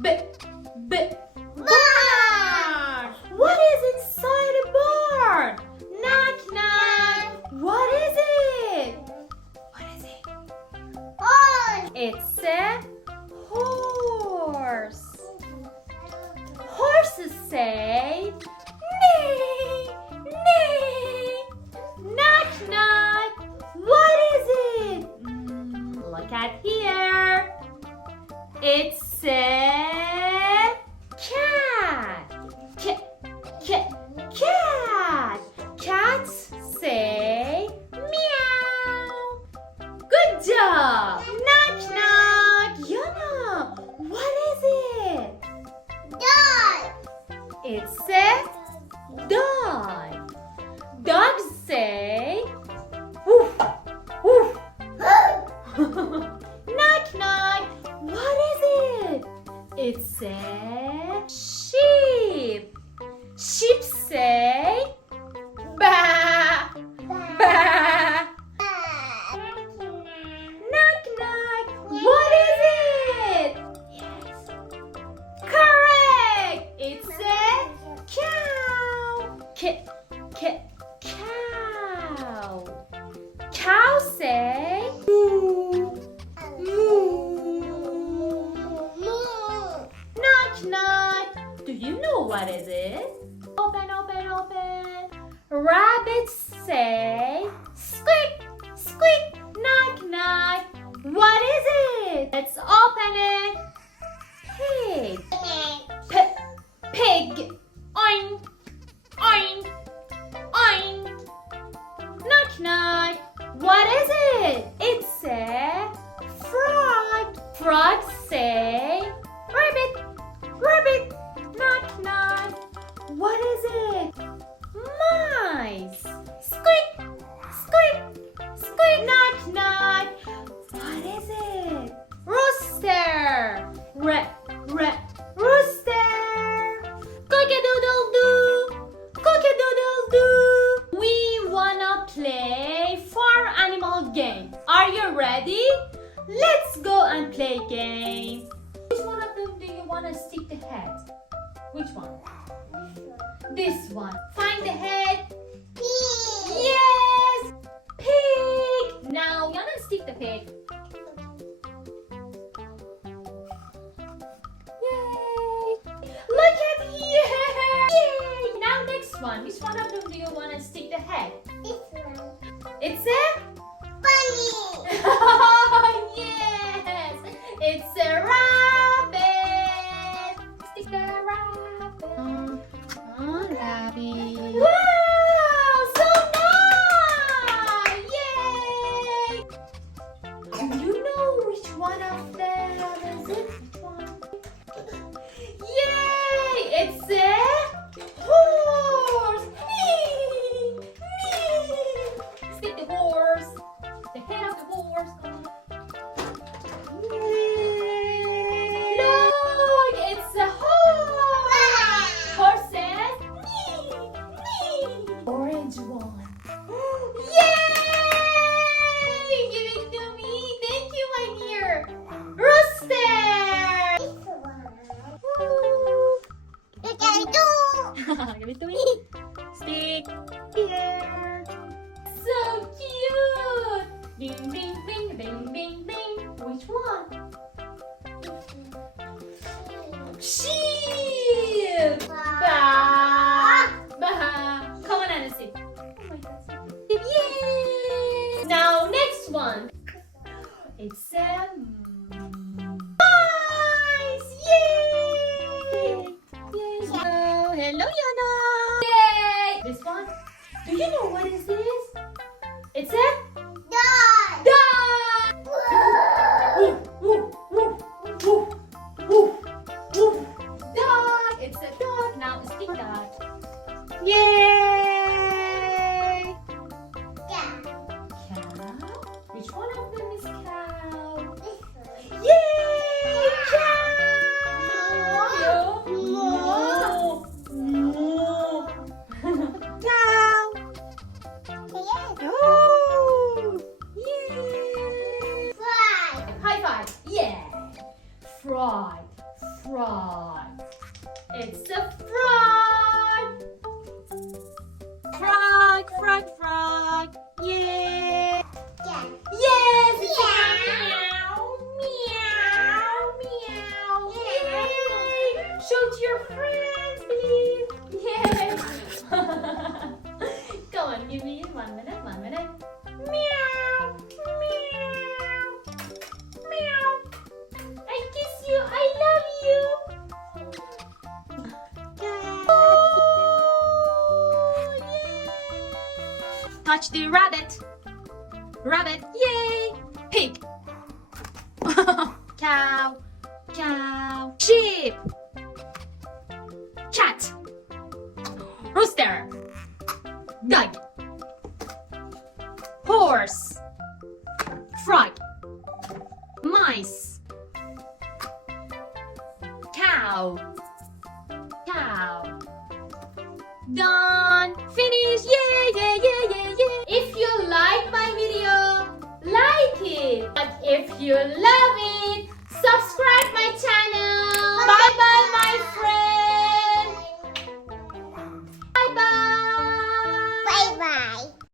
Barn. What is inside a barn? Knock, knock. What is it? What is it? Horse. It's a horse. Horses say, neigh, neigh. Knock, knock. What is it? Look at here. It's a cat. Cat. Cats say meow. Good job. Knock, knock. Yana, what is it? Dog. It's a dog. Dogs say woof, woof. Knock, knock. What is it? It's a sheep. Sheep say ba, ba. Knock, knock. What is it? Yes. Correct. It's a cow. Cow. Cow say moo, moo. Knock, knock. Do you know what is it? Open, open, open. Rabbits say squeak, squeak. Knock, knock. What is it? Let's open it. Pig. Pig. Oink, oink, oink. Knock, knock. What is it? It's a frog. Frog say rabbit, rabbit. Knock, knock. What is it? Mice. Squeak, squeak, squeak. Knock, knock. What is it? Rooster. Rooster. Cock-a-doodle-doo. Cock-a-doodle-doo. We wanna play farm animal game. Are you ready? Let's go and play game. Which one of them do you wanna stick the head? Which one? This one. Find the head. Yes! Pig! Now, you're gonna stick the pig. Yay! Look at here! Yay! Now, next one. Which one of them do you want to stick the head? This one. It's a Bunny. yes! It's a rabbit! Stick the rabbit. Rabbit. Wow! So nice! Yay! Do you know which one of them is it? Which one? Yay! It's a horse! Stick the horse. The head of the horse. Look! It's a horse! Horses. Orange one. Yay! Give it to me. Thank you, my dear. Rooster! This one. Woo. Look at it do. Give it to me. Stick here. So cute. Bing, bing, bing, bing, bing, bing. Which one? Sheep. Ba. Ba. Come on, Anna, sit. Yay! Now, next one. It's a mice. Yay! Yay! Hello, Yana. Yay! This one. Do you know what is this? It's a Dog. dog. Woof, woof, woof, woof, woof, woof. frog. It's a frog. Frog, frog, frog. Yeah. Yeah. Yes, it's a meow, meow, meow. Yay. Show to your friends, please. Yay. Go on, give me 1 minute, 1 minute. Meow, meow, meow. I kiss you, I love you. Oh, yay. Touch the rabbit. Rabbit, yay. Pig. Cow, cow. Sheep. Cat. Rooster. Dog. Horse. Frog. Mice. Cow. Cow. Done. Finish. Yeah, yeah, yeah, yeah, yeah. If you like my video, like it. But if you love it,